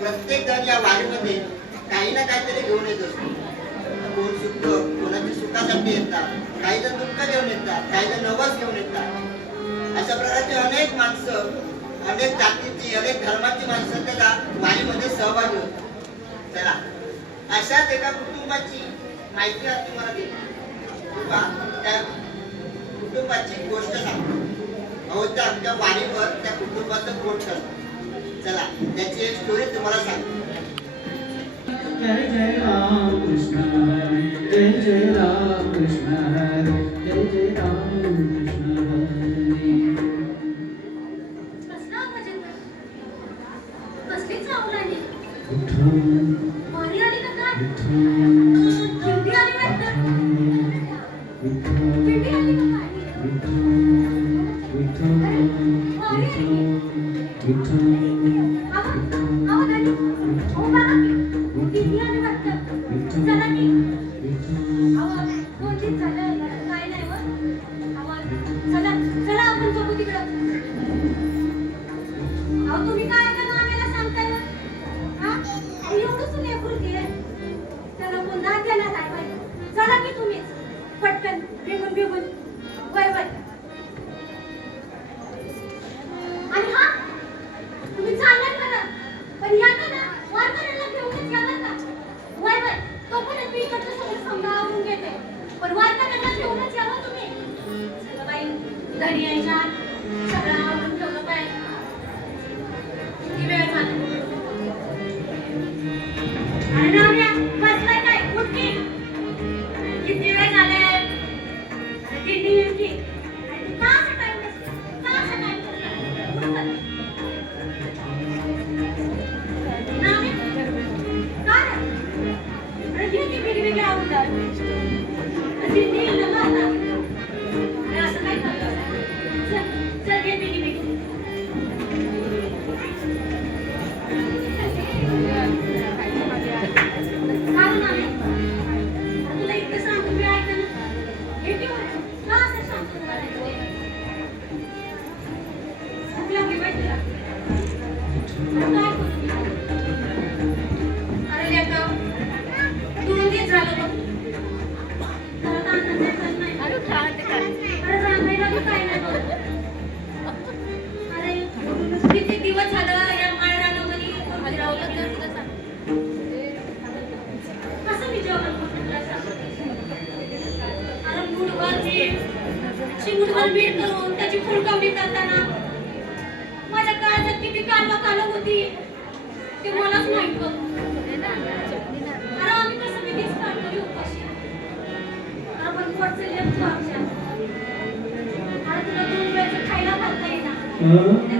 प्रत्येक जण या वारीमध्ये काही ना काहीतरी घेऊन येत असतो. कोणाची येतात. काही जण दुःख घेऊन येतात काही जण नवस घेऊन येतात. अशा प्रकारची अनेक माणसं अनेक जातीची अनेक धर्माची माणसं त्याला वारीमध्ये सहभागी होतात. चला अशाच एका कुटुंबाची माहिती आज तुम्हाला दिली किंवा त्या कुटुंबाची गोष्ट सांगतो. अहो त्या आमच्या वारीवर त्या कुटुंबाचं पोट करतो चला त्याची एक स्टोरी तुम्हाला सांगतो. जय जय राम कृष्ण हरी जय जय राम. कृष्ण हरी जय जय राम कृष्ण हरी कसला आवाज येतोय? कसली चावल आली? विठ्ठल वारी आली का काय? विठ्ठल दिंडी आली वाटतं. विठ्ठल घरी यायच्या सगळं आवरून ठेवलं पाहिजे किती वेळ झाला अरे नावड्या बसलाय काय उठ की किती वेळ झाले किती वेळ की तास टाइम तास टाइम काय अरे किती वेगवेगळे आवडतात चिमूटभर मीठ करून त्याची फुलकावणी करताना. माझ्या काळजात किती कालवा कालव होती ते मलाच माहीत बघ अरे आम्ही कसं मी तीच काढतोय उपाशी. अरे पण पोटचं तू आमच्या. अरे तुला दोन वेळचं खायला घालता येणार